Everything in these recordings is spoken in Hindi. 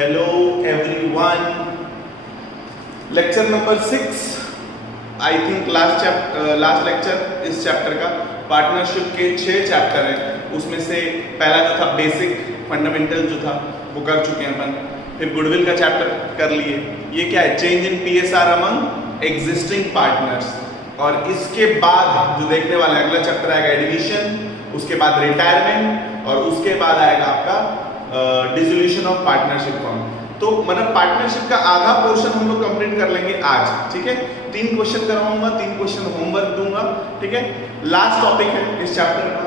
Hello everyone. Lecture number 6. I think last lecture इस चैप्टर का पार्टनरशिप के 6 चैप्टर हैं, उसमें से पहला जो था बेसिक फंडामेंटल जो था वो कर चुके हैं अपन। फिर गुडविल का चैप्टर कर लिए। ये क्या है? Change in PSR among existing partners. और इसके बाद जो देखने वाला है अगला चैप्टर आएगा एडमिशन, उसके बाद रिटायरमेंट और उसके बाद आएगा आपका डिसोल्यूशन ऑफ पार्टनरशिप फॉर्म। तो मतलब पार्टनरशिप का आधा पोर्शन हम लोग कंप्लीट कर लेंगे आज, ठीक है। 3 क्वेश्चन करवाऊंगा, 3 क्वेश्चन होमवर्क दूंगा, ठीक है। लास्ट टॉपिक है इस चैप्टर का,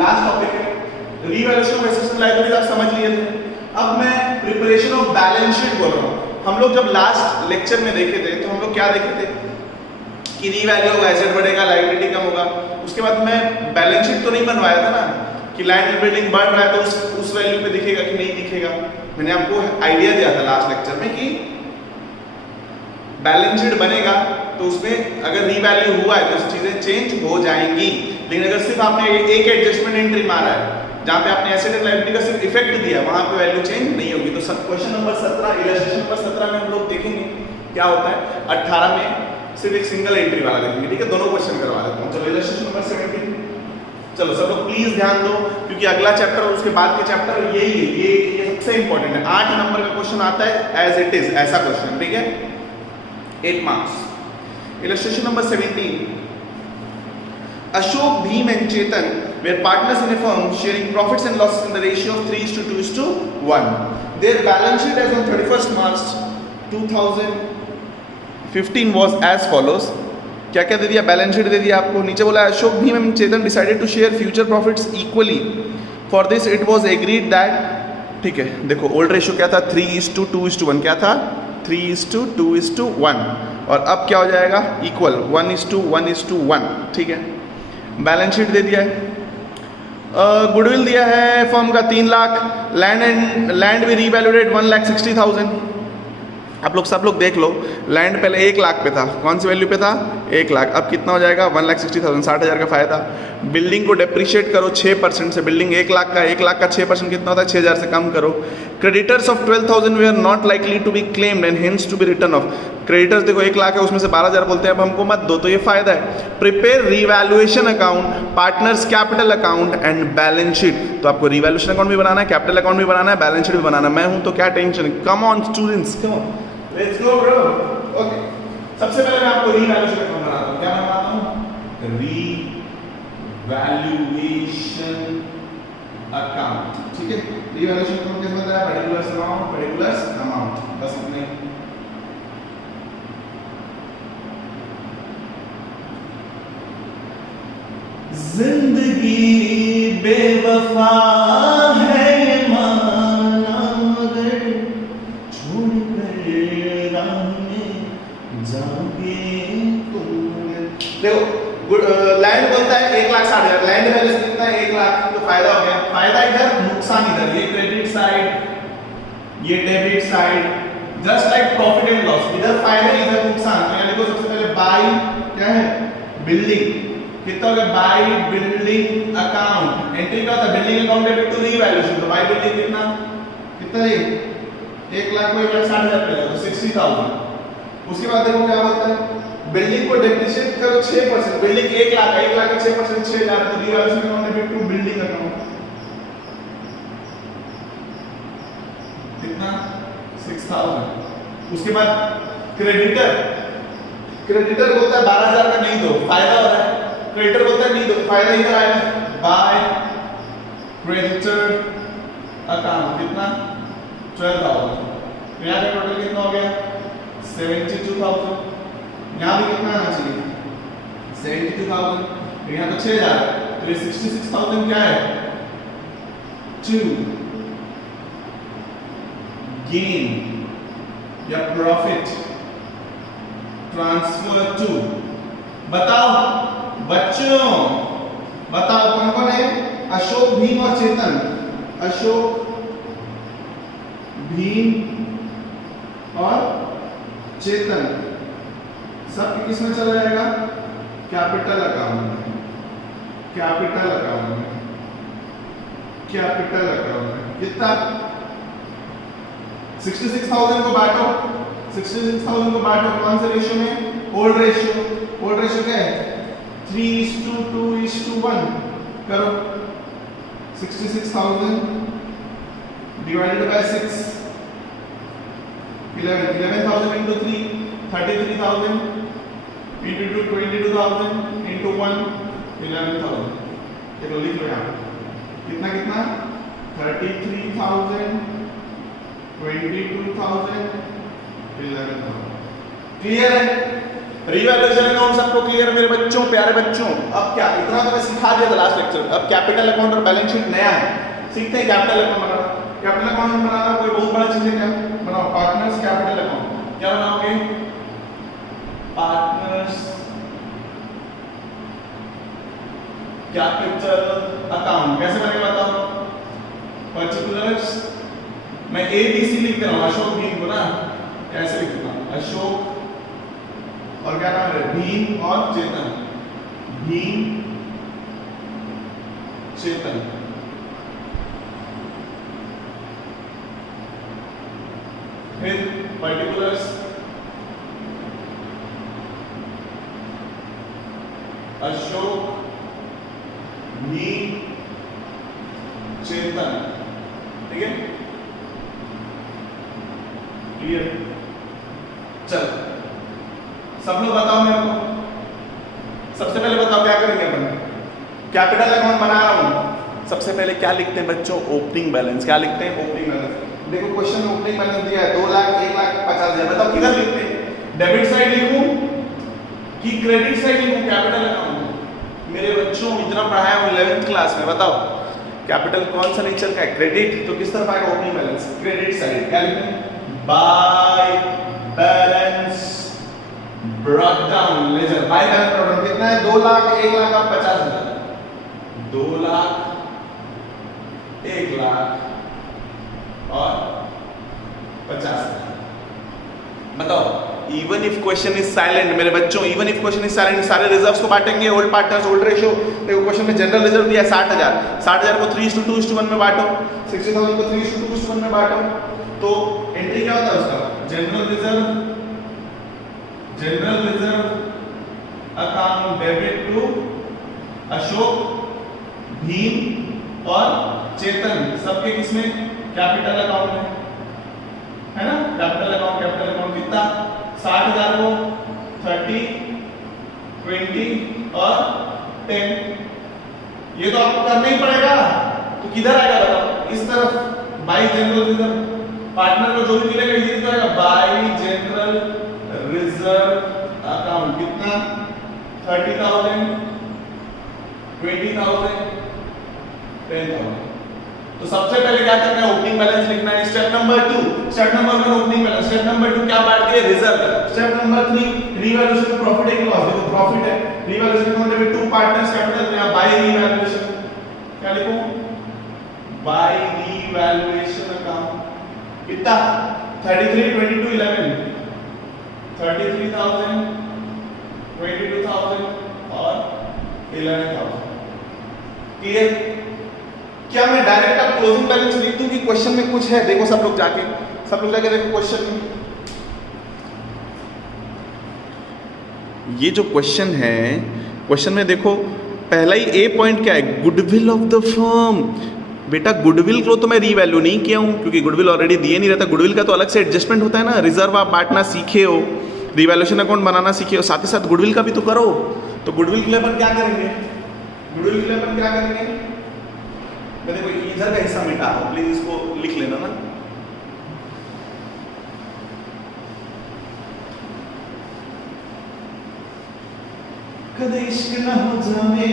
लास्ट टॉपिक है revaluation of assets and liabilities. आप समझ लिए थे। अब मैं प्रिपरेशन ऑफ बैलेंस शीट बोल रहा हूँ। हम लोग जब लास्ट लेक्चर में देखे थे तो हम लोग क्या देखे थे कि रीवैल्यू होगा, एसेट बढ़ेगा, लायबिलिटी कम होगा। उसके बाद मैं बैलेंस शीट तो नहीं बनवाया था ना कि लैंड एंड बिल्डिंग बढ़ रहा है तो उस वैल्यू पे दिखेगा कि नहीं दिखेगा। मैंने आपको आइडिया दिया था लास्ट लेक्चर में कि बैलेंस शीट बनेगा तो उसमें अगर रीवैल्यू हुआ है तो चीजें चेंज हो जाएंगी। लेकिन अगर सिर्फ आपने एक एडजस्टमेंट एंट्री मारा है जहां पे आपने एसेट एंड लायबिलिटी का सिर्फ इफेक्ट दिया, वहां पे वैल्यू चेंज नहीं होगी। तो क्वेश्चन नंबर 17 इलस्ट्रेशन नंबर 17 में हम लोग देखेंगे क्या होता है। 18 में सिर्फ एक सिंगल एंट्री वाला देखेंगे, ठीक है। दोनों क्वेश्चन करवा देता हूं। चलो इलस्ट्रेशन नंबर 17। चलो सब लोग प्लीज ध्यान दो क्योंकि अगला चैप्टर और उसके बाद के चैप्टर यही है, ये सबसे इंपॉर्टेंट है। 8 नंबर का क्वेश्चन आता है एज इट इज, ऐसा क्वेश्चन, ठीक है। 8 marks. Illustration number 17। Ashok, Bhim and Chetan were partners in a firm sharing profits and losses in the ratio of 3:2:1. Their balance sheet as on 31st March 2015 was as follows. क्या क्या दे दिया? बैलेंस शीट दे दिया आपको। नीचे बोला Ashok, Bhim and Chetan decided to share future profits equally. For this it was agreed that, ठीक है। देखो ओल्ड रेशियो क्या था? 3:2:1। क्या था? 3:2:1। और अब क्या हो जाएगा? इक्वल 1:1:1, ठीक है। बैलेंस शीट दे दिया है। गुडविल दिया है फर्म का 3 लाख। लैंड भी रीवैल्यूएटेड 1,60,000। आप लोग सब लोग देख लो, लैंड पहले 1 लाख पे था। कौन सी वैल्यू पे था? 1 लाख। अब कितना हो जाएगा? 1,60,000, 60,000 का फायदा। बिल्डिंग को डेप्रिशिएट करो 6% से। बिल्डिंग 1 लाख का, 1 लाख का 6% कितना होता है? 6,000 से कम करो। Creditors of 12,000 they are not likely to be claimed and hence to be written off. Creditors देखो 1 लाख है, उसमें से 12,000 बोलते हैं अब हमको मत दो, तो ये फायदा है। Prepare revaluation account, partners capital account and balance sheet. तो आपको रीवैल्यूएशन अकाउंट भी बनाना है, कैपिटल अकाउंट भी बनाना है, बैलेंस शीट भी बनाना है। मैं हूं तो क्या tension. Come on students, come on, let's go bro. Okay, सबसे पहले मैं आपको रीवैल्यूएशन अकाउंट बनाता हूं। क्या बनाता हूं? रीवैल्यूएशन अकाउंट, ठीक है। रीवैल्यूएशन अकाउंट कैसे बनता है? पर्टिकुलर्स अमाउंट, बस इतना ही। जिंदगी बेवफा है ये माना मगर छोड़ कर राह में जाओगे तुम। देखो लैंड बोलता है 1,60,000, लैंड वैल्यू कितना है? 1 लाख। तो फायदा हो गया। फायदा इधर, नुकसान इधर। ये क्रेडिट साइड, ये debit side, just like profit and loss. इधर फायदा, इधर नुकसान। तो यहाँ देखो सबसे पहले बाय क्या है? बिल्डिंग। कितना हो गया? By building account. एंट्री क्या होता है? Building account debit to revaluation. तो बाय बिल्डिंग कितना है? 1 लाख को 1,60,000 पे तो 60,000। उसके बाद देखो क्या बोलता है? बिल्डिंग को डेप्रिशिएट करो 6%। बिल्डिंग 1 लाख है, 1 लाख का 6% 6,000। तो revaluation account debit to building account कितना? 6,000। उसके बाद क्रेडिटर बोलता है 12,000 का नहीं दो, फायदा हो रहा है। क्रेडिटर बोलता है नहीं दो, फायदा इधर आएगा। बाय क्रेडिटर अकाउंट कितना? 12,000। तो यहाँ का टोटल कितना हो गया? 72,000। यहाँ भी कितना आना चाहिए? 72,000। यहाँ तो 6,000 है, तो ये 66,000 क्या है? 2 गेन या प्रॉफिट ट्रांसफर टू। बताओ बच्चों, बताओ कौन कौन है? अशोक, भीम और चेतन। अशोक, भीम और चेतन सब किसमें चला जाएगा? कैपिटल अकाउंट में। कैपिटल अकाउंट में, कैपिटल अकाउंट में कितना? 66,000 को बांटो, 66,000 को बांटो कौन से रेशियो में? Old ratio. ओल्ड रेशियो क्या है? 3:2:1 करो। 66,000 divided by 6, 11,000 into 3, 33,000 into 2, 22,000 into 1, 11,000। देखो लिख लो यहाँ कितना कितना 33,000, 22,000, 11,000। क्लियर है? रिवैल्यूएशन अकाउंट सबको क्लियर मेरे बच्चों, प्यारे बच्चों? अब क्या इतना तो मैं सिखा दिया था लास्ट लेक्चर। अब कैपिटल अकाउंट और बैलेंस शीट नया है, सीखते हैं कैपिटल अकाउंट बनाना। कैपिटल अकाउंट बनाना कोई बहुत बड़ा चीज है क्या? बनाओ पार्टनर्स कैपिटल अकाउंट। क्या बनाओगे? Partners capital account. कैसे बनेगा बताओ? पर्टिकुलर्स मैं ABC लिख दे रहा हूं, अशोक भीम को ना कैसे लिखूंगा? अशोक और क्या नाम है? भीम और चेतन। भीम चेतन। फिर पर्टिकुलर्स अशोक भीम चेतन। ठीक है, क्लियर? चल सब लोग बताओ मेरे को, सबसे पहले बताओ क्या करेंगे अपन? कैपिटल अकाउंट बना रहा हूं, सबसे पहले क्या लिखते हैं बच्चों? Opening balance. क्या लिखते हैं? Opening balance. देखो क्वेश्चन में ओपनिंग बैलेंस दिया है 2 लाख, 1,50,000। बताओ किधर लिखते हैं? डेबिट साइड लिखूं कि क्रेडिट साइड लिखूं? कैपिटल अकाउंट मेरे बच्चों इतना पढ़ाया हूं 11th क्लास में, बताओ कैपिटल कौन सा नेचर का है? क्रेडिट। तो किस तरफ आएगा ओपनिंग बैलेंस? Credit side. क्या लिखें? By balance brought down ledger. By balance brought down कितना है? 2 लाख, 1,50,000। 2 लाख, 1 लाख और 50,000। बताओ even if question is silent मेरे बच्चों, even if question is silent सारे रिजर्व्स को बांटेंगे। Old partners, old ratio. देखो क्वेश्चन में जनरल रिजर्व दिया है 60,000। 60,000 को 3:2:1 में बांटो, 60,000 को 3:2:1 में बांटो। तो एंट्री क्या होता है उसका? General reserve, general reserve account debit to Ashok, Bhim और चेतन, सबके किसमें? कैपिटल अकाउंट में, है ना? कैपिटल अकाउंट कितना? 60,000 को 30, 20 और 10। ये तो आपको करना ही पड़ेगा। तो किधर आएगा बताओ? इस तरफ बाय जनरल रिजर्व। पार्टनर को जो भी मिलेगा इधर तो आएगा बाय जनरल रिजर्व अकाउंट। कितना? 30,000, 20,000, 10,000। तो सबसे पहले क्या करना है? ओपनिंग बैलेंस लिखना है। Step number 2, step number 1 opening balance. Step number 2 क्या बांट दिए? Reserve. Step number 3 revaluation of profit and loss. देखो प्रॉफिट है, revaluation account debit to partners capital में बाय रिवैल्यूएशन। क्या लिखूं? By revaluation account. कितना? 33, 22, 11, 33,000, 22,000 और 11,000। क्लियर? क्या मैं डायरेक्ट अब क्लोजिंग बैलेंस लिख दूं कि क्वेश्चन में कुछ है? देखो सब लोग जाके देखो क्वेश्चन में। ये जो क्वेश्चन है, क्वेश्चन में देखो पहला ही ए पॉइंट क्या है? Goodwill of the firm. बेटा गुडविल को तो मैं रीवैल्यू नहीं किया हूं क्योंकि गुडविल ऑलरेडी दिए नहीं रहता। गुडविल का तो अलग से एडजस्टमेंट होता है ना। रिजर्व आप बांटना सीखे हो, रिवैल्यूएशन अकाउंट बनाना सीखे हो, साथ ही साथ गुडविल का भी तो करो। तो गुडविल के लिए अपन क्या करेंगे? गुडविल के लिए अपन क्या करेंगे? देखो इधर का हिस्सा मिटा हो, प्लीज इसको लिख लेना ना। कदे इश्क न हो जावे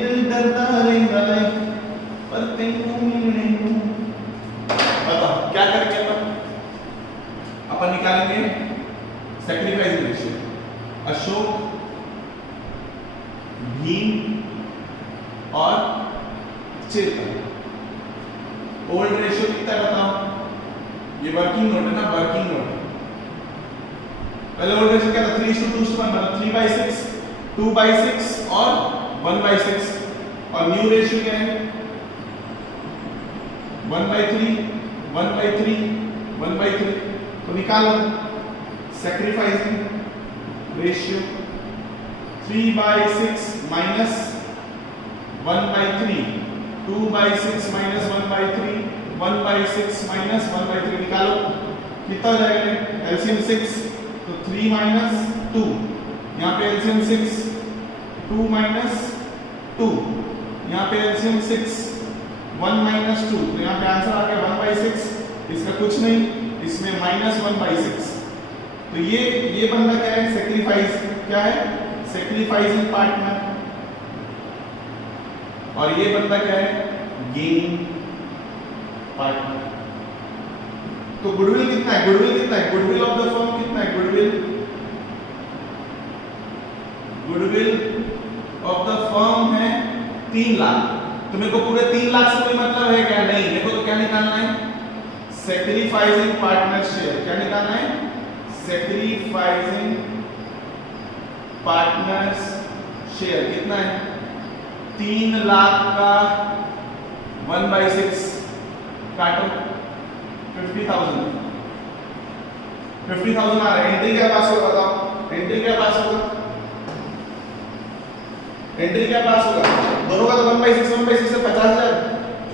दिल डरता रहता है पर तेनू मिलने को। बताओ क्या करेंगे अपन निकालेंगे सैक्रिफाइस रेशियो। अशोक, भीम और चेतन। ओल्ड रेशियो कितना है बताओ? ये वर्किंग नोट है ना, वर्किंग नोट। पहले ओल्ड रेशियो क्या था? 3:2:1 मतलब 3/6, 2/6 और 1/6। और न्यू रेशियो क्या है? 1/3, 1/3 1/3, तो निकालो sacrificing ratio 3/6 minus 1/3, 2/6 minus 1/3, 1/6 minus 1/3, निकालो कितना हो जाएगा? एलसीएम 6 तो 3 माइनस 2, यहाँ पे एलसीएम 6, 2 माइनस 2, यहाँ पे एलसीएम 6, 1 माइनस 2, तो यहाँ पे आंसर आ गया 1/6, इसका कुछ नहीं, इसमें माइनस 1/6, तो ये बंदा क्या है? सेक्रीफाइस, क्या है? सेक्रीफाइसिंग पार्टनर, और ये बंदा क्या है? Gaining partner. तो गुडविल कितना है? गुडविल कितना है? गुडविल ऑफ द फर्म कितना है? गुडविल ऑफ द फर्म है 3 लाख। तो मेरे को पूरे 3 लाख से कोई मतलब है क्या? नहीं, मेरे को तो क्या निकालना है? Sacrificing partner share. क्या निकालना है? सैक्रिफाइसिंग पार्टनर्स शेयर कितना है? 3 लाख का 1/6 काटो 50,000, 50,000 आ रहा है। एंट्री क्या पास होगा? बताओ एंट्री क्या पास होगा? एंट्री क्या पास होगा? दोनों का तो 1/6 से 50,000।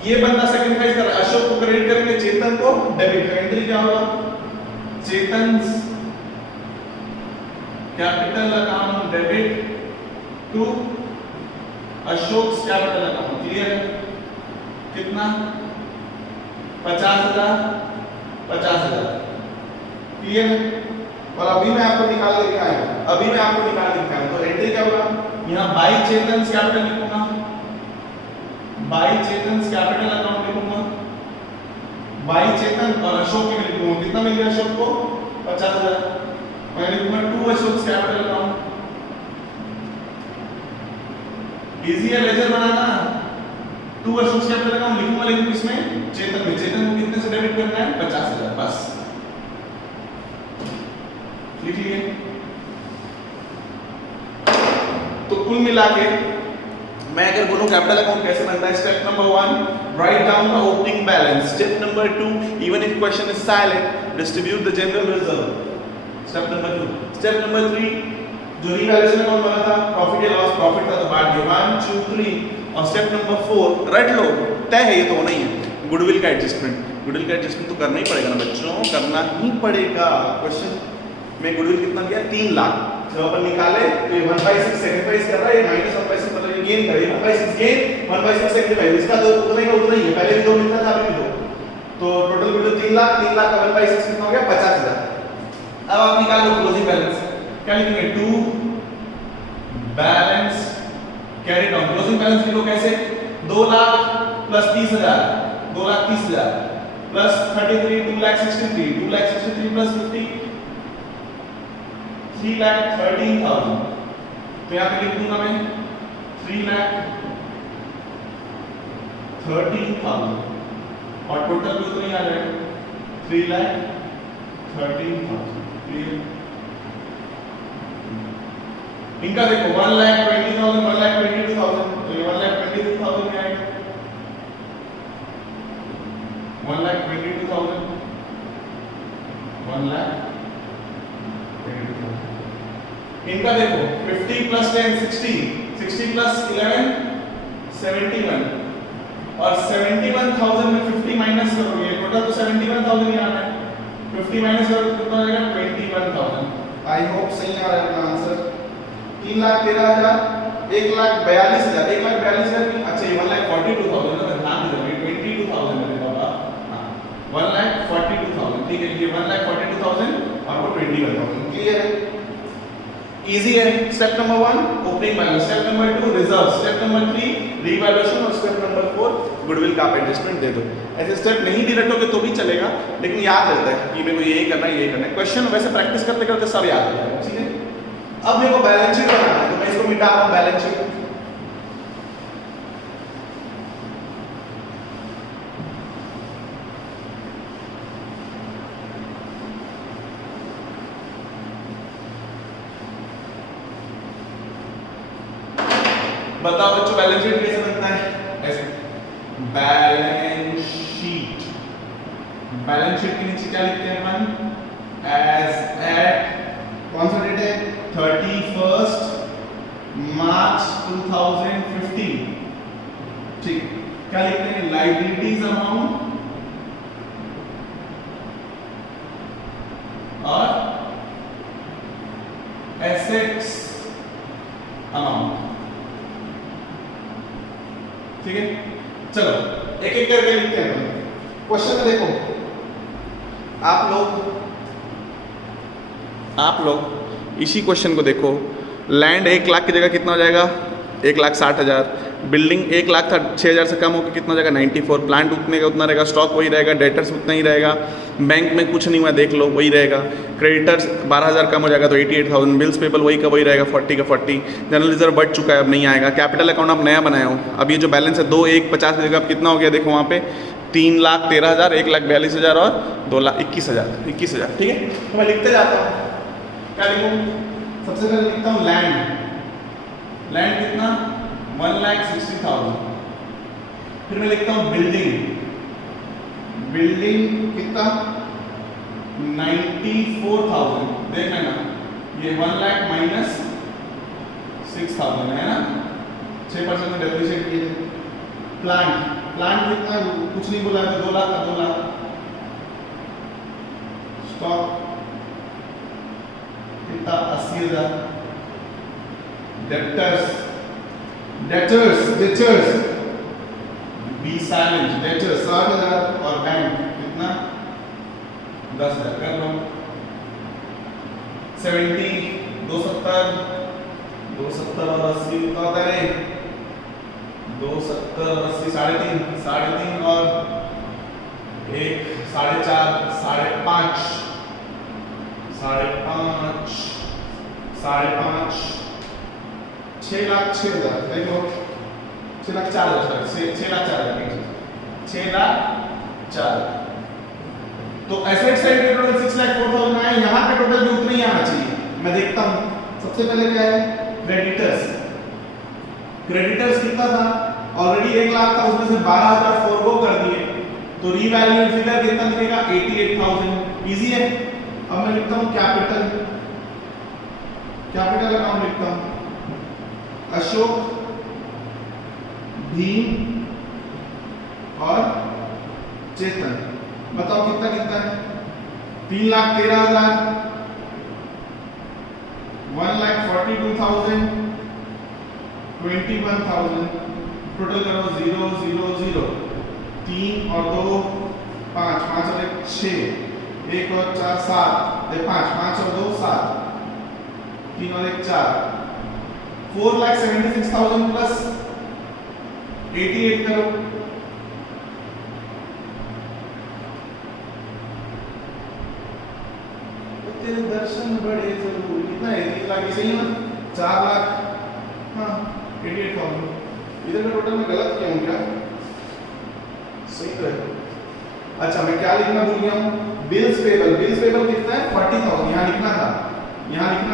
ये बंदा सेक्रीफाइस कर रहा है, अशोक को क्रेडिट करेंगे, चेतन को डेबिट। एंट्री क्या होगा? Chetan's capital account debit to Ashok capital account. Clear है? कितना? 50,000, 50,000। क्लियर है? और अभी मैं आपको निकाल के दिखाया, अभी मैं आपको निकाल के दिखाया। तो एंट्री क्या होगा? यहाँ बाई चेतन कैपिटल लिखूंगा, बाई चेतन कैपिटल अकाउंट लिखूंगा, बाई चेतन और अशोक के लिखूंगा। कितना मिल गया अशोक को? 50,000। मैं लिखूंगा to Ashok capital account. Easy है लेजर बनाना। टू अशोक कैपिटल अकाउंट लिखूंगा, लेकिन इसमें चेतन में, चेतन को कितने से डेबिट करना है? 50,000 बस। लिख लिए। तो कुल मिला के मैं अगर बोलूं कैपिटल अकाउंट कैसे बनता है? Step number 1, write down the opening balance. Step number 2, even if question is silent, distribute the general reserve. Step number 2। Step number 3, जो रीवैल्यूएशन अकाउंट बना था, प्रॉफिट या लॉस, प्रॉफिट था तो बांट दिया, 1 2 3। और स्टेप नंबर 4, रट लो, तय है, ये तो होना ही है, गुडविल का एडजस्टमेंट। गुडविल का एडजस्टमेंट तो करना ही पड़ेगा ना बच्चों, करना ही पड़ेगा। क्वेश्चन में गुडविल कितना दिया? 3 लाख। जब अपन निकाले तो ये 1/6 सेक्रीफाइस कर रहा है, ये माइनस 1/6 मतलब ये गेन करे, 1/6 गेन, 1/6 सेक्रीफाइस। इसका तो उतना ही है, पहले भी 2 मिलता था, अभी भी 2। तो टोटल गुडविल 3 लाख, 3 लाख का 1/6 कितना हो गया? 50,000। अब आप निकाल लो क्लोजिंग बैलेंस। क्या लिखेंगे? To balance carry down. Closing balance लिखो कैसे? 2 लाख प्लस 30,000, 2,30,000 प्लस 33, 2,63, 2,63 प्लस 50, 3,13,000। तो यहाँ पे लिख दूंगा मैं 3,13,000 और टोटल भी उतना ही आ जाएगा 3,13,000। क्लियर? इनका देखो 1,20,000, 1,22,000, तो ये 1,22,000 में आएगा। 1,22,000, 1,22,000। इनका देखो 50 प्लस 10 60, 60 प्लस 11 71, और 71,000 में 50 माइनस करोगे, टोटल तो 71,000 ही आना है। 50 माइनस करोगे तो कितना आ जाएगा? 21,000। आई होप सही आ रहा है अपना आंसर। 3,13,000, 1,42,000, 1,42,000। अच्छा ये 1,42,000 ना, ध्यान दे, 22,000 मेरे बाबा। हाँ 1,42,000। ठीक है, ये 1,42,000 और वो 21,000। क्लियर है? इजी है। Step number 1 opening balance, step number 2 reserve, step number 3 revaluation और स्टेप नंबर 4 गुडविल का आप एडजस्टमेंट दे दो। ऐसे स्टेप नहीं भी रटोगे तो भी चलेगा, लेकिन याद रहता है कि मेरे को यही करना है, यही करना है। क्वेश्चन वैसे प्रैक्टिस करते करते सब याद हो जाएगा। ठीक है, अब मेरे को बैलेंस शीट बनाना है, तो मैं इसको मिटा रहा हूं बैलेंस शीट। बताओ बच्चों बैलेंस शीट कैसे बनता है? ऐसे बैलेंस शीट, बैलेंस शीट के नीचे क्या लिखते हैं अपन, एज एट कौन सा डेट है 31 मार्च 2015, ठीक। क्या लिखते हैं, लाइबिलिटीज अमाउंट और एसेट्स अमाउंट, ठीक है। चलो एक एक करके लिखते हैं। क्वेश्चन में देखो, आप लोग इसी क्वेश्चन को देखो, लैंड 1 लाख की जगह कितना हो जाएगा 1,60,000, बिल्डिंग 1 लाख था 6,000 से कम होकर कितना हो जाएगा 94, प्लांट उतने का उतना रहेगा, स्टॉक वही रहेगा, डेटर्स उतना ही रहेगा, बैंक में कुछ नहीं हुआ देख लो वही रहेगा, क्रेडिटर्स 12,000 कम हो जाएगा तो 88,000, बिल्स पेबल वही का वही रहेगा 40 का 40, जनरल रिजर्व बढ़ चुका है अब नहीं आएगा, कैपिटल अकाउंट आप नया बनाया हो, अब ये जो बैलेंस है 2,150 की जगह अब कितना हो गया देखो वहाँ पे 3,13,000, 1,42,000 और 2,21,000, ठीक है। तो मैं लिखते जाता हूँ, क्या लिखूँ, सबसे पहले लिखता हूँ लैंड कितना 1,60,000, फिर मैं लिखता हूँ बिल्डिंग कितना 94,000, देख लेना ये 1 लाख माइनस 6,000 है ना, 6% में डेप्रिशिएट किए थे। प्लांट कितना कुछ नहीं बोला है 2 लाख का 2 लाख, स्टॉक कितना 80,000, डेटर्स बी साइलेंट डेटर्स 60,000 और बैंक कितना 10,000 कर लो, 70 270 और 80 कितना होता है 270 और 80 3.5 और 1 4.5 5.5 6,06,000 देखो 6,04,000 6,04,000 तो एसेट साइड के टोटल 6,04,000 आए, यहाँ पे टोटल भी उतना ही आना चाहिए। मैं देखता हूँ सबसे पहले क्या है क्रेडिटर्स कितना था ऑलरेडी 1 लाख था, उसमें से 12,000 फोरगो कर दिए तो रीवैल्यूड फिगर कितना दिखेगा 88,000, इजी है। अब मैं लिखता हूँ कैपिटल अकाउंट लिखता हूँ अशोक भीम और चेतन, बताओ कितना है 3,13,000 1,42,000 21,000 टोटल करो 0 0 0 3 और 2 5 5 और 1 6 1 और 4 7 5 और 2 7 3 और 1 4 4,76,000 प्लस 88 करो तेरे दर्शन बड़े जरूरी, कितना है 3 लाख सही है 4 लाख हाँ 88,000, इधर का टोटल में गलत किया हूँ क्या, सही तो है। अच्छा मैं क्या लिखना भूल गया हूँ, बिल्स पेबल कितना है 40,000, यहाँ लिखना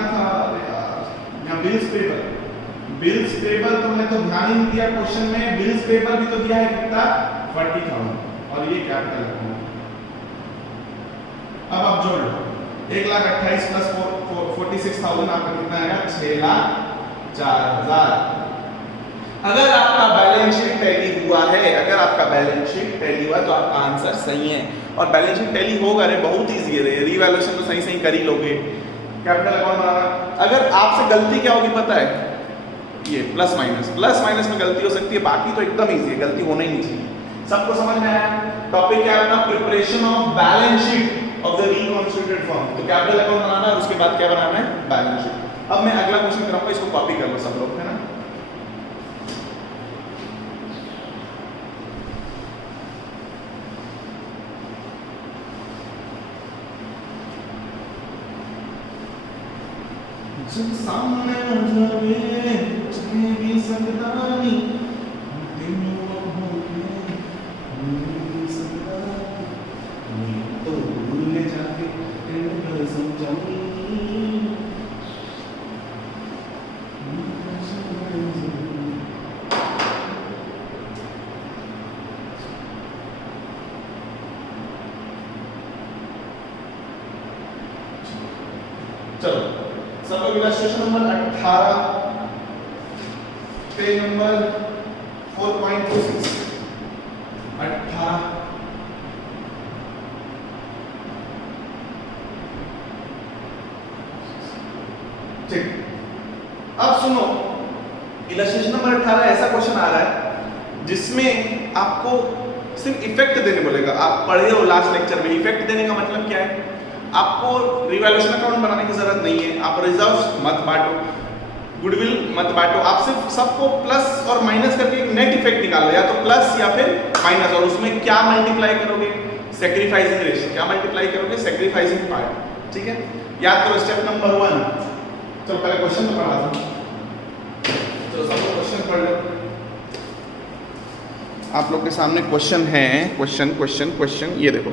था अरे यार यहाँ बिल्स पेबल तो मैंने तो ध्यान ही नहीं दिया क्वेश्चन में, बिल्स पेबल भी तो दिया है कितना 40,000 और ये कैपिटल अकाउंट। अब आप जोड़ लो 1,28,000 प्लस 46,000 आपका कितना आएगा 6,04,000। अगर आपका बैलेंस शीट टैली हुआ तो आपका आंसर सही है, और बैलेंस शीट टैली होगा रे बहुत इजी है, रीवैल्यूएशन तो सही कर ही लोगे। कैपिटल अकाउंट बनाना, अगर आपसे गलती क्या होगी पता है, ये प्लस माइनस में गलती हो सकती है, बाकी तो एकदम इजी है, गलती होना ही नहीं चाहिए। सबको समझ में आया? टॉपिक क्या है? Preparation of balance sheet of the reconstituted firm. तो कैपिटल अकाउंट बनाना है, उसके बाद क्या बनाना है, बैलेंस शीट। अब मैं अगला क्वेश्चन कराऊंगा, इसको कॉपी कर लो सब लोग, है ना। जब सामने नजरे तुझे भी सकता नहीं, दिनों हो गए नहीं सकता नहीं, तो भूल जाके तेरे समझाऊं चलो सब लोग इलस्ट्रेशन नंबर 18 पेज नंबर 4.26 18 ठीक। अब सुनो, इलस्ट्रेशन नंबर 18 ऐसा क्वेश्चन आ रहा है जिसमें आपको सिर्फ इफेक्ट देने बोलेगा। आप पढ़े हो लास्ट लेक्चर में, इफेक्ट देने का मतलब क्या है? आपको रिवैल्यूएशन अकाउंट बनाने की जरूरत नहीं है, आप रिजर्व्स मत बांटो, गुडविल मत बांटो, आप सिर्फ सबको प्लस और माइनस करके एक नेट इफेक्ट निकालो, या तो प्लस या फिर माइनस, और उसमें क्या मल्टीप्लाई करोगे? Sacrificing ratio. क्या मल्टीप्लाई करोगे? Sacrificing part. ठीक है, याद करो स्टेप नंबर 1। चलो पहले क्वेश्चन तो पढ़ा दो, चलो सब लोग क्वेश्चन पढ़ लो। आप लोग के सामने क्वेश्चन है, क्वेश्चन क्वेश्चन क्वेश्चन, ये देखो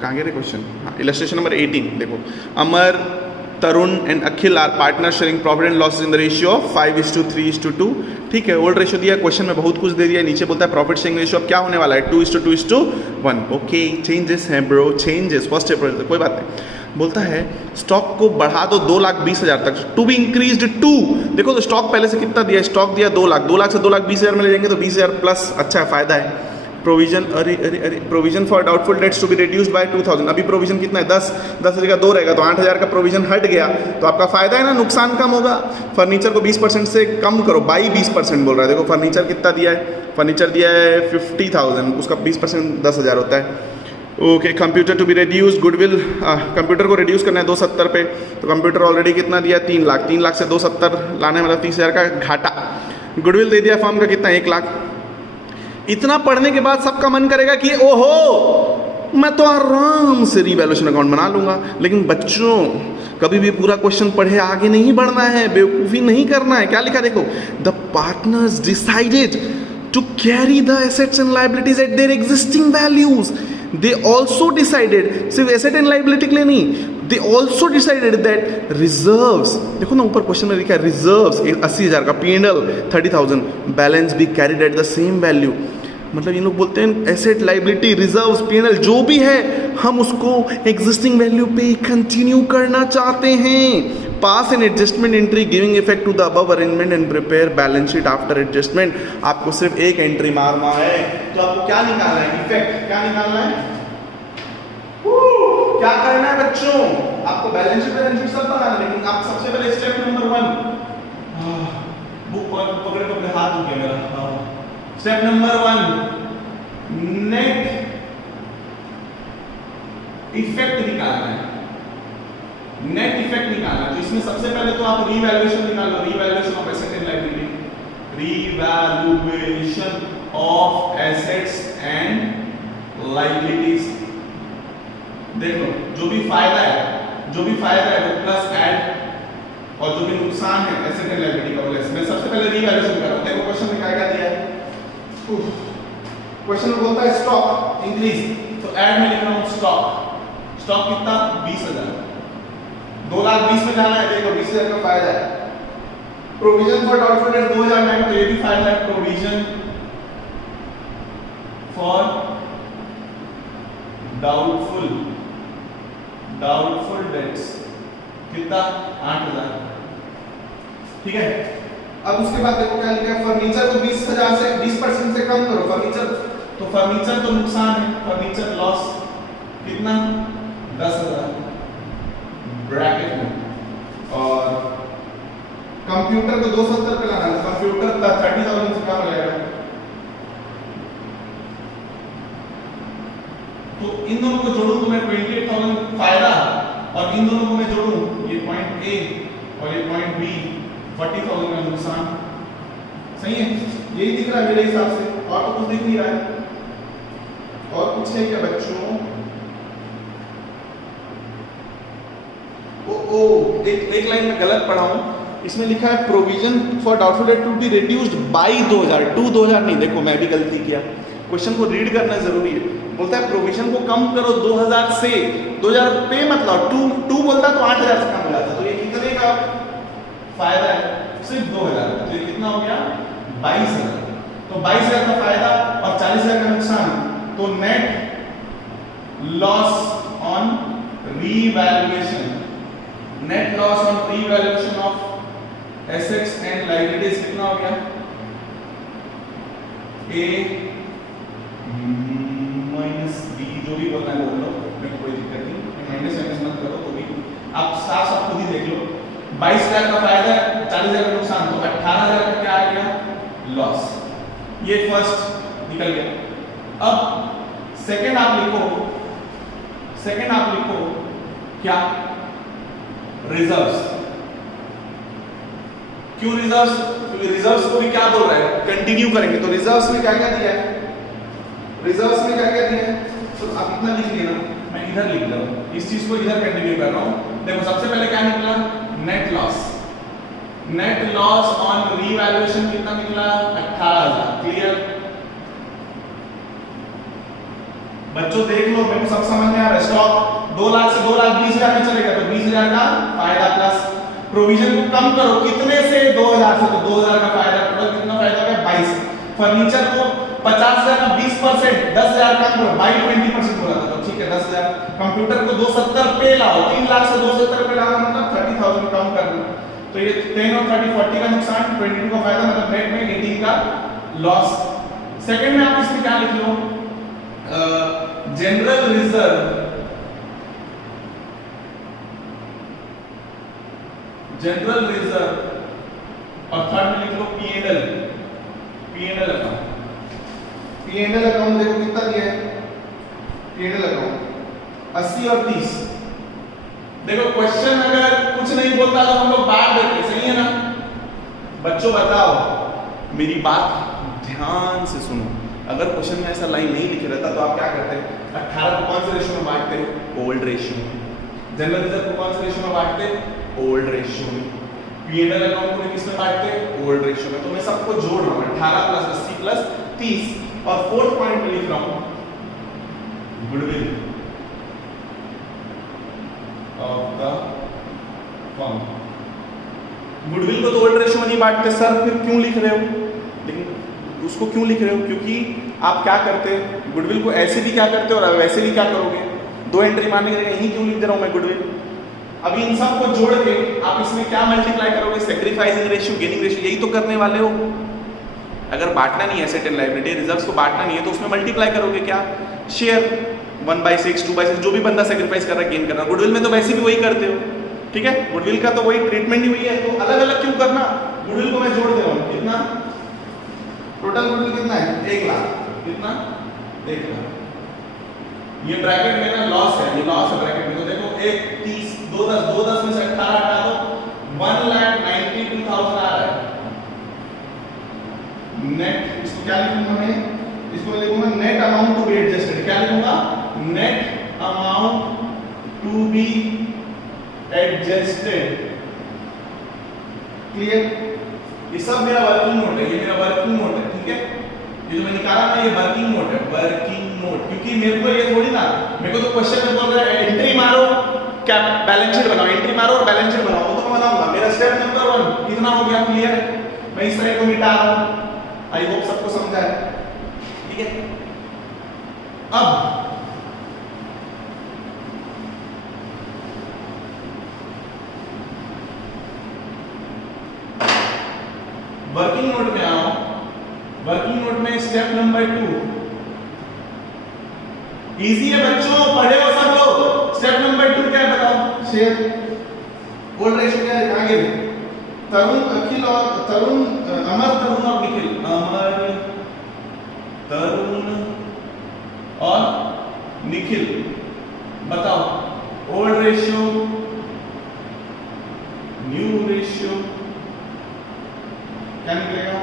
कहाँ गए क्वेश्चन। हाँ, इलस्ट्रेशन नंबर 18 देखो, Amar, Tarun and Akhil are partner sharing profit and losses in the ratio of 5:3:2। ठीक है, ओल्ड रेशियो दिया, क्वेश्चन में बहुत कुछ दे दिया। नीचे बोलता है प्रॉफिट शेयरिंग रेशियो अब क्या होने वाला है? 2:2:1। ओके, चेंजेस हैं ब्रो, चेंजेस 1 अप्रैल से, कोई बात नहीं। बोलता है स्टॉक को बढ़ा दो 2,20,000 तक, टू बी इंक्रीज्ड टू। देखो तो स्टॉक पहले से कितना दिया? स्टॉक दिया 2 लाख, 2 लाख से 2,20,000 में ले जाएंगे तो 20,000 प्लस, अच्छा है, फायदा है। प्रोविजन, अरे अरे अरे, provision for doubtful debts to be reduced by 2,000। अभी प्रोविजन कितना है? 10 जगह 2 रहेगा तो 8,000 का प्रोविजन हट गया, तो आपका फायदा है ना, नुकसान कम होगा। फर्नीचर को 20% से कम करो, बाई 20% बोल रहा है। देखो फर्नीचर कितना दिया है? फर्नीचर दिया है 50,000, उसका 20% 10,000 होता है। Okay, computer to be reduce, goodwill, computer को रिड्यूस करना है 270 पे, तो कंप्यूटर ऑलरेडी कितना दिया? 3 लाख, 3 लाख से 270 लाने मतलब 30,000 का घाटा। गुडविल दे दिया फर्म का कितना? 1 लाख। इतना पढ़ने के बाद सबका मन करेगा कि ओहो मैं तो आराम से रिवैल्यूएशन अकाउंट बना लूंगा, लेकिन बच्चों कभी भी पूरा क्वेश्चन पढ़े आगे नहीं बढ़ना है, बेवकूफ़ी नहीं करना है। क्या लिखा देखो, the partners decided to carry the assets and liabilities at their existing values. They also decided, सिर्फ एसेट एंड लाइबिलिटी के लिए नहीं, they also decided that reserves, देखो ना ऊपर क्वेश्चन में लिखा है reserves 80,000 का, P&L 30,000, बैलेंस भी carried at the same value। मतलब ये लोग बोलते हैं एसेट, लाइबिलिटी, रिजर्व्स, P&L जो भी है हम उसको एग्जिस्टिंग वैल्यू पे कंटिन्यू करना चाहते हैं। Pass an adjustment entry giving effect to the above arrangement and prepare balance sheet after adjustment. आपको सिर्फ एक एंट्री मारना है, तो आपको क्या निकालना है? इफेक्ट। क्या निकालना है? क्या करना है बच्चों? आपको बैलेंस शीट सब बनाना है, लेकिन आप सबसे पहले स्टेप नंबर 1, बुक पकड़े पकड़े हाथ दुख गया मेरा। स्टेप नंबर 1, नेट इफेक्ट निकालना है, नेट इफेक्ट निकालना है। तो इसमें सबसे पहले तो आप रीवैल्यूएशन निकालो, revaluation of asset and liability, revaluation of assets and liabilities. देख लो जो भी फायदा है वो प्लस ऐड, और जो भी नुकसान है एसेट एंड लायबिलिटी का लेस। मैं सबसे पहले रीवैल्यूएशन कर रहा हूं। देखो क्वेश्चन में क्या दिया है? क्वेश्चन में बोलता है स्टॉक इंक्रीज, तो ऐड में लिख रहा हूं स्टॉक। स्टॉक कितना? 20,000, 2,20,000 में जाना है। देखो 20,000 का फायदा है। प्रोविजन फॉर डाउटफुल डेट 2,000 में, तो ये भी फायदा है। प्रोविजन फॉर डाउटफुल डेट्स कितना? 8,000। ठीक है, अब उसके बाद देखो क्या लिखा है? फर्नीचर को 20,000 से 20% से कम करो। फर्नीचर तो नुकसान है, फर्नीचर लॉस कितना? 10,000 ब्रैकेट में। और कंप्यूटर को 270 पे लाना है, कंप्यूटर 30,000 से कम रहेगा। तो इन दोनों को जोड़ूं तो मैं 28,000 फायदा, और इन दोनों को मैं जोड़ूं, ये पॉइंट ए और ये पॉइंट बी, 40,000 का नुकसान। सही है, यही दिख रहा है मेरे हिसाब से, और तो कुछ दिख नहीं रहा है। और कुछ है क्या बच्चों? एक लाइन में गलत पढ़ा हूं, इसमें लिखा है provision for doubtful debt to be reduced by 2,000, 2,000 नहीं। देखो मैं भी गलती किया, क्वेश्चन को रीड करना जरूरी है। बोलता है प्रोविजन को कम करो 2,000 से, 2,000 पे मतलब 2 बोलता तो 8,000 से कम हो जाता, तो ये कितने का फायदा है? सिर्फ 2,000, तो ये कितना हो गया? 22,000। तो 22,000 का फायदा और 40,000 का नुकसान, तो net loss on revaluation net loss on revaluation of assets and liabilities कितना हो गया? ए माइनस बी, जो भी बोलना है बोल लो, मेरे को कोई दिक्कत नहीं, माइनस माइनस मत करो, तो भी आप साफ साफ खुद ही देख लो। 22,000 का फायदा, 40,000 का नुकसान, तो 18,000 का क्या आ गया? लॉस। ये फर्स्ट निकल गया। अब सेकंड आप लिखो क्या? रिजर्व्स। क्यों रिजर्व्स? क्योंकि रिजर्व्स को भी क्या बोल रहा है? कंटिन्यू करेंगे। तो रिजर्व्स में क्या क्या दिया है? रिजर्व्स में क्या क्या दिया है? तो आप इतना लिख लेना, मैं इधर लिख रहा हूं, इस चीज को इधर कंटिन्यू कर रहा हूं। देखो सबसे पहले क्या निकला? Net loss. Net loss on revaluation कितना निकला? 18,000। क्लियर? बच्चों देख लो, मेरे को सब समझ में आ रहा है। स्टॉक 2 लाख से 2,20,000 में चलेगा, तो 20,000 का फायदा प्लस प्रोविजन को कम करो, कितने से? 2,000 से, तो 2,000 का फायदा, टोटल कितना फायदा हो गया? 22। फर्नीचर को 50,000 का 20%, 10,000 कम करो, बाई 20% बोला था, तो ठीक है 10,000। कंप्यूटर को 270 पे लाओ, 3 लाख से 270 पे लाओ, मतलब 30,000 कम करना। तो ये 10 और 30, 40 का नुकसान, 22 का फायदा, मतलब नेट में 18 का लॉस। सेकंड में आप इसमें क्या लिख लो? जनरल रिजर्व, जनरल रिजर्व, और थर्ड में लिख लो PNL, PNL account. PNL account देखो कितना दिया है? पीएनएल अकाउंट 80 और 30। देखो क्वेश्चन अगर कुछ नहीं बोलता तो हम लोग बांट देते, सही है ना? बच्चों बताओ, मेरी बात ध्यान से सुनो। अगर क्वेश्चन में ऐसा लाइन नहीं लिखे रहता तो आप क्या करते? 18 को कौन से रेशियो में बांटते? ओल्ड रेशियो में। जनरल रिजर्व को कौन से रेशियो में बांटते? ओल्ड रेशियो में। पीएनएल अकाउंट को किस में बांटते? ओल्ड रेशियो में। तो मैं सबको जोड़ रहा हूं, 18 प्लस 80 प्लस 30। और फोर्थ पॉइंट में लिख रहा हूं goodwill of the firm. Goodwill को तो ओल्ड रेशियो में नहीं बांटते सर, फिर क्यों लिख रहे हो? लेकिन उसको क्यों लिख रहे हो? क्योंकि आप क्या करते? गुडविल को ऐसे भी क्या करते हो और वैसे भी क्या करोगे? 2 एंट्री मारने के लिए यही क्यों लिख दे रहा हूं मैं गुडविल? अभी इन सब को जोड़ के आप इसमें क्या मल्टीप्लाई करोगे? सैक्रिफाइसिंग रेशियो, गेनिंग रेशियो, यही तो करने वाले हो। अगर बांटना नहीं है एसेट एंड लायबिलिटी, रिजर्व्स को बांटना नहीं है, तो उसमें मल्टीप्लाई करोगे क्या? शेयर 1/6, 2/6, जो भी बंदा सैक्रिफाइस कर रहा है, गेन कर रहा है। गुडविल में तो वैसे भी वही करते हो, ठीक है? गुडविल का तो वही ट्रीटमेंट ही वही है, तो अलग अलग क्यों करना? गुडविल को मैं जोड़ दे रहा हूं, कितना? टोटल गुडविल कितना है? 1 लाख। कितना? 1 लाख। ये ब्रैकेट में ना लॉस है, ये लॉस है ब्रैकेट में। तो देखो 1 30 2 10, 2 10 में से 18 हटा दो, 1,92,000 आ रहा है नेट। इसको क्या लिखूंगा मैं? इसको मैं लिखूंगा net amount to be adjusted. क्या लिखूंगा? Net amount to be adjusted. Clear? ये सब मेरा वर्किंग नोट है, ये मेरा वर्किंग नोट है, ठीक है? ये जो मैं निकाला ना, ये वर्किंग नोट है, वर्किंग नोट। क्योंकि मेरे को ये थोड़ी ना, मेरे को तो क्वेश्चन में बोल रहा है एंट्री मारो, क्या बैलेंस शीट बनाओ, एंट्री मारो और बैलेंस शीट बनाओ, तो मैं बनाऊंगा। मेरा स्टेप नंबर 1 कितना हो गया? क्लियर? मैं इस तरह को मिटा रहा हूं। आई होप सबको समझा है, ठीक है? अब वर्किंग नोट में आओ। वर्किंग नोट में स्टेप नंबर 2 इजी है बच्चों, पढ़े हो सब लोग? स्टेप नंबर 2 क्या है बताओ? शेयर ओल्ड रेशियो क्या है? आगे तरुण, अखिल और तरुण, अमर, तरुण और निखिल, अमर, तरुण और निखिल, बताओ ओल्ड रेशियो, न्यू रेशियो, क्या निकलेगा?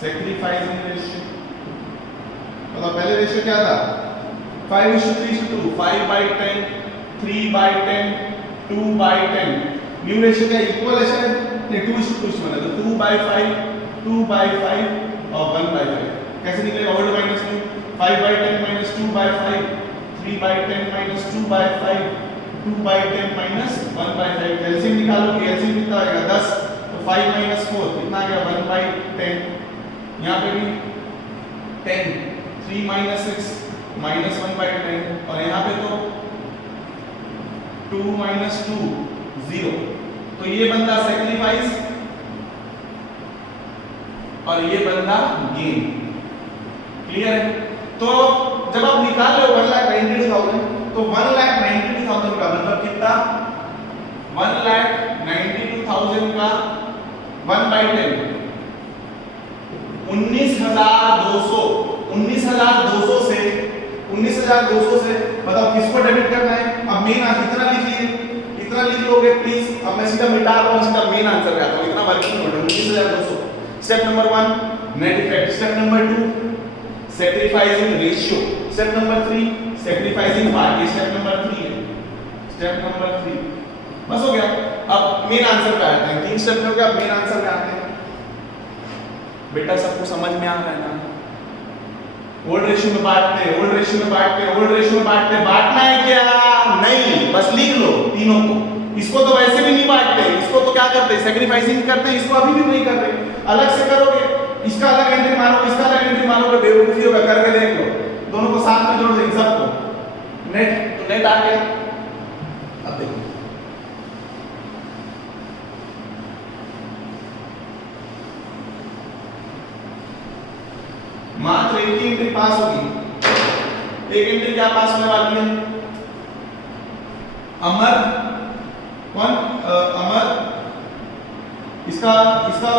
Sacrificing ratio. मतलब पहले रेशियो क्या था? 5:3:2, 5/10, 3/10, 2/10। न्यू रेशियो क्या? इक्वल है, 2:2 बना, तो 2/5, 2/5 और 1/5। कैसे निकलेगा? Old minus new, 5/10 minus 2/5, 3/10 minus 2/5, 2/10 minus 1/5। LCM निकालो, एलसीएम कितना आएगा? 10। 5 माइनस 4 कितना आ गया? 1/10। यहाँ पे भी 10, 3 माइनस 6 माइनस 1/10, और यहाँ पे तो 2 माइनस 2 0, तो ये बंदा सेक्रीफाइस और ये बंदा गेन। क्लियर है? तो जब आप निकाल रहे हो 1,92,000 तो 1,92,000 का मतलब कितना? 1,92,000 का 1/10 19,200। 19,200 से 19,200 से बताओ किसको डेबिट करना है? अब मेन इतना लिखिए, इतना लिख लोगे प्लीज। अब मैं सीधा मिटा रहा हूं, सीधा मेन आंसर पे आता हूं। इतना वर्किंग नोट है 19,200। Step number 1 net effect. Step number 2 sacrificing ratio. Step number 3 sacrificing part. ये स्टेप नंबर 3 है। स्टेप नंबर 3 बस हो गया। अब मेन आंसर पे आते हैं। 3 स्टेप हो गया, अब मेन आंसर पे आते हैं। बेटा सबको समझ में आ रहा है ना? ओल्ड रेशियो में बांटते, ओल्ड रेशियो में बांटते, ओल्ड रेशियो में बांटते। बांटना है क्या? नहीं, बस लिख लो तीनों को। इसको तो वैसे भी नहीं बांटते, इसको तो क्या करते? सैक्रिफाइसिंग करते हैं। इसको अभी भी नहीं कर रहे, अलग से करोगे। इसका अलग एंट्री मारोगे, इसका अलग एंट्री मारोगे, बेवकूफी होगा। करके देख लो, दोनों को साथ में जोड़ देंगे सबको। नेट तो नेट आ गया। अब देखो मात्र एक ही एंट्री पास होगी। एक एंट्री क्या पास होने वाली है? अमर कौन? अमर। इसका इसका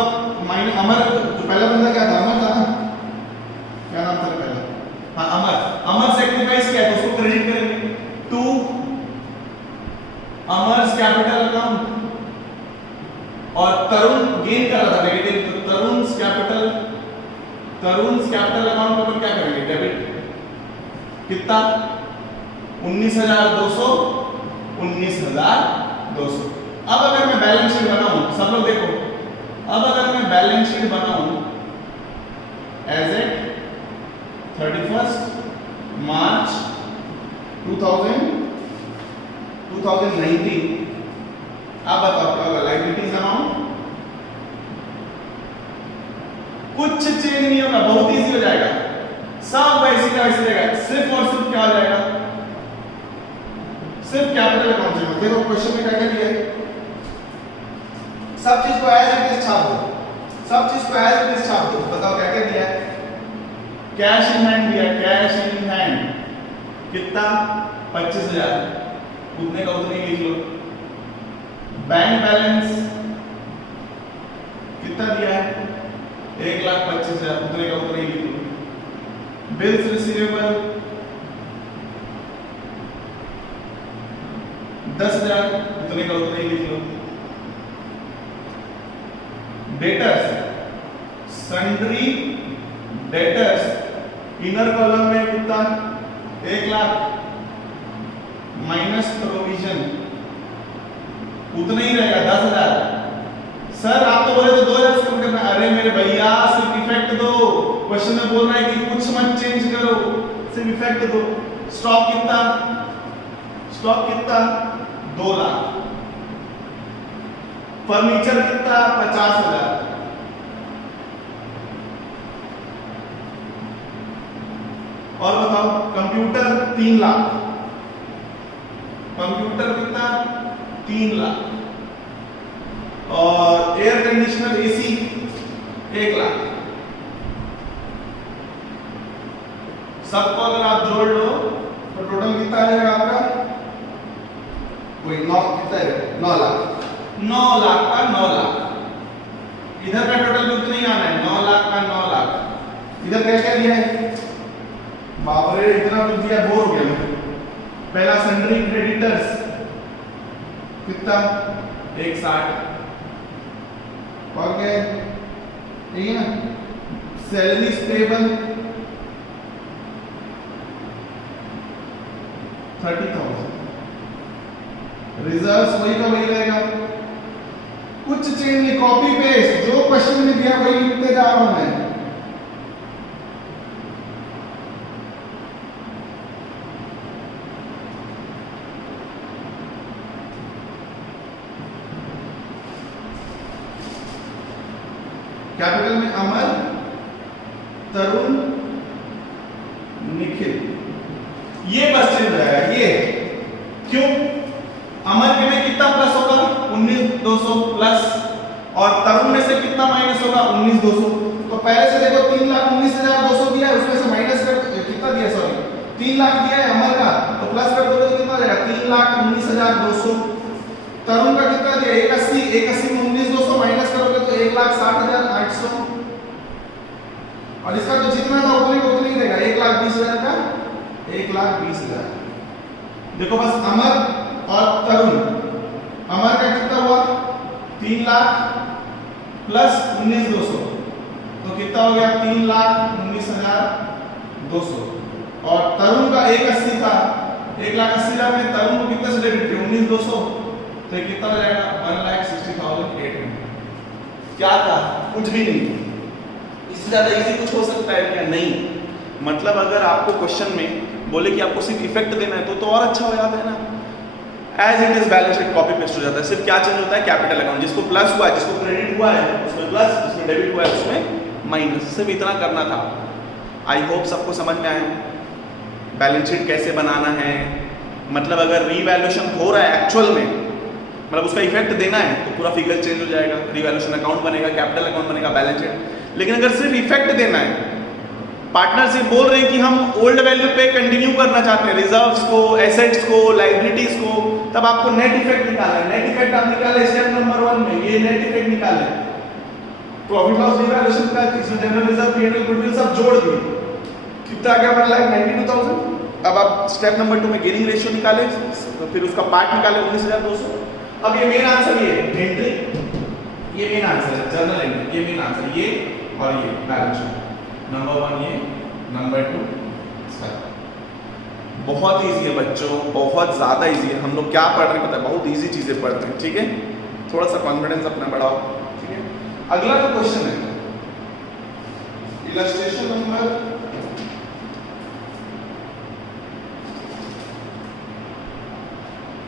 माइनस अमर। जो पहला बंदा क्या था? अमर था ना? क्या नाम था पहला? हाँ अमर। अमर सेक्रीफाइस किया तो उसको क्रेडिट करेंगे टू अमर्स कैपिटल अकाउंट। और तरुण गेन कर रहा था नेगेटिव, तो तरुण's कैपिटल अकाउंट पर क्या करेंगे? डेबिट। कितना? 19,200। 19,200। अब अगर मैं बैलेंस शीट बनाऊं, सब लोग देखो, अब अगर मैं बैलेंस शीट बनाऊं एज एट 31 मार्च 2019, अब बताओ क्या होगा? लायबिलिटीज अमाउंट कुछ चेंज नहीं होगा, बहुत इजी हो जाएगा, सब वैसे का वैसे रहेगा। सिर्फ और सिर्फ क्या हो जाएगा? सिर्फ कैपिटल अकाउंट से। देखो क्वेश्चन में क्या दिया है? सब चीज को एज इट इज छाप दो, सब चीज को एज इट इज छाप दो। बताओ क्या क्या दिया है? कैश इन हैंड दिया, कैश इन हैंड कितना? 25,000, उतने का उतने ही लिख लो। बैंक बैलेंस कितना दिया है? 1,25,000, उतने का उतने ही लिख लो। बिल्स रिसीवेबल 10,000, उतने का उतने ही लिख लो। Debtors sundry debtors inner column में कितना? 1,00,000 माइनस प्रोविजन उतना ही रहेगा 10,000। सर आप तो बोले तो 2,000 से कम करना। अरे मेरे भैया सिर्फ इफेक्ट दो। क्वेश्चन में बोल रहा है कि कुछ मत चेंज करो, सिर्फ इफेक्ट दो। स्टॉक कितना? स्टॉक कितना? 2,00,000। फर्नीचर कितना? 50,000। और बताओ कंप्यूटर 3,00,000। कंप्यूटर कितना? 3,00,000। और एयर कंडीशनर एसी 1,00,000। सबको अगर आप जोड़ लो तो टोटल कितना आ जाएगा आपका? कोई 9 कितना है? 9,00,000। 9,00,000 का 9,00,000। इधर का टोटल भी उतना ही आना है, 9,00,000 का 9,00,000। इधर क्या क्या दिया है? बाप रे इतना कुछ दिया, बोर हो गया मैं। पहला सन्ड्री क्रेडिटर्स कितना? 160। और क्या है? ठीक है ना? Salary payable 30,000। रिजर्व्स वही का वही रहेगा, कुछ चेंज नहीं। कॉपी पेस्ट जो क्वेश्चन में दिया वही लिखते जा रहा हूं मैं। कैपिटल में अमर, तरुण, निखिल, ये बस चल रहा है। ये क्यों? अमर के में कितना प्लस होगा 19,200 प्लस, और तरुण में से कितना माइनस होगा 19,200। तो पहले से देखो 3,19,200 दिया है, उसमें से माइनस कर कितना दिया, सॉरी 3 लाख दिया है अमर का, तो प्लस कर दोगे तो कितना आ जाएगा 3,19,200। तरुण का कितना दिया 81, 81 में 19,200 माइनस करोगे तो 1,60,800, और इसका जो जितना था उतने ही देगा 1,20,000 का 1,20,000। देखो बस अमर और तरुण, अमर का कितना हुआ 3 लाख प्लस 19,200, तो कितना हो गया 3,19,200, और तरुण का 180 था, 1,80,000 में तरुण को कितने से डेबिट किया 19,200, तो ये कितना हो जाएगा 1,60,800। क्या था, कुछ भी नहीं। इससे ज्यादा इजी कुछ हो सकता है क्या? नहीं। मतलब अगर आपको क्वेश्चन में बोले कि आपको सिर्फ इफेक्ट देना है तो और अच्छा हो जाता है ना। As it is balance sheet copy paste हो जाता है, सिर्फ क्या चेंज होता है कैपिटल अकाउंट, जिसको प्लस हुआ है, जिसको क्रेडिट हुआ है उसमें प्लस, जिसमें डेबिट हुआ है उसमें माइनस, सिर्फ इतना करना था। आई होप सबको समझ में आया बैलेंस शीट कैसे बनाना है। मतलब अगर रीवैल्यूएशन हो रहा है एक्चुअल में, मतलब उसका इफेक्ट देना है तो पूरा फिगर चेंज हो जाएगा, रीवैल्यूएशन अकाउंट बनेगा, कैपिटल अकाउंट बनेगा, बैलेंस शीट। लेकिन अगर सिर्फ इफेक्ट देना है, पार्टनरशिप बोल रहे हैं कि हम ओल्ड वैल्यू पे कंटिन्यू करना चाहते हैं, रिजर्व्स को, एसेट्स को, लायबिलिटीज को, तब आपको नेट इफेक्ट निकालना है। नेट इफेक्ट आप निकाले स्टेप नंबर 1 में, ये नेट इफेक्ट निकाले, प्रॉफिट लॉस रिवैल्यूएशन का, इसमें जनरल रिजर्व, पीएनएल, गुडविल सब जोड़ दिए, कितना आ गया हमारा लाइक 92,000। अब आप स्टेप नंबर 2 में गेनिंग रेशियो निकाले, फिर उसका पार्ट निकाले 19,200। अब ये मेन आंसर ये एंट्री, ये मेन आंसर है जर्नल एंट्री, ये मेन आंसर ये और ये बैलेंस शीट नंबर 1 ये, नंबर 2 इसका। बहुत इजी है बच्चों, बहुत ज़्यादा इजी है। हम लोग क्या पढ़ रहे हैं पता है, बहुत इजी चीज़ें पढ़ रहे हैं, ठीक है। थोड़ा सा कॉन्फिडेंस अपना बढ़ाओ, ठीक है। अगला जो क्वेश्चन है इलस्ट्रेशन नंबर,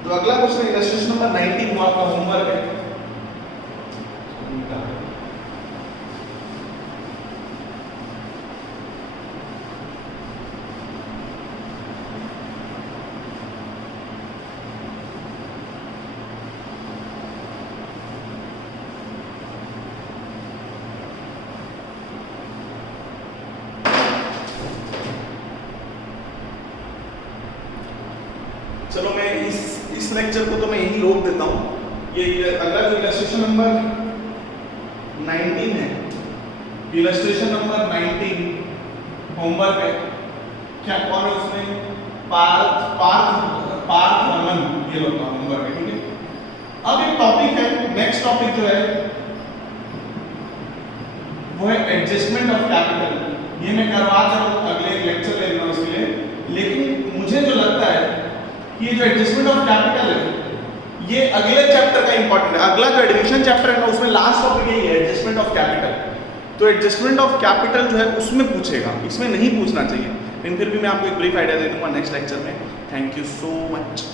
तो अगला क्वेश्चन इलस्ट्रेशन नंबर 19 वो आपका होमवर्क है। चलो मैं इस लेक्चर को तो मैं यही रोक देता हूँ। ये अगला जो इलस्ट्रेशन नंबर 19 है, इलस्ट्रेशन नंबर 19 होमवर्क है। क्या कौन है उसमें? पार्थ रमन, ये लोग का होमवर्क है, ठीक है। अब एक टॉपिक है, नेक्स्ट टॉपिक जो है वो है एडजस्टमेंट ऑफ कैपिटल। ये मैं करवा रहा हूँ, अगले लेक्चर ले रहा हूँ इसके लिए। लेकिन मुझे जो लगता है ये जो एडजस्टमेंट ऑफ कैपिटल है ये अगले चैप्टर का इंपॉर्टेंट है। अगला जो एडमिशन चैप्टर है ना उसमें लास्ट टॉपिक यही है, एडजस्टमेंट ऑफ कैपिटल। तो एडजस्टमेंट ऑफ कैपिटल जो है उसमें पूछेगा, इसमें नहीं पूछना चाहिए, लेकिन फिर भी मैं आपको एक ब्रीफ आइडिया दे दूंगा नेक्स्ट लेक्चर में। Thank you so much.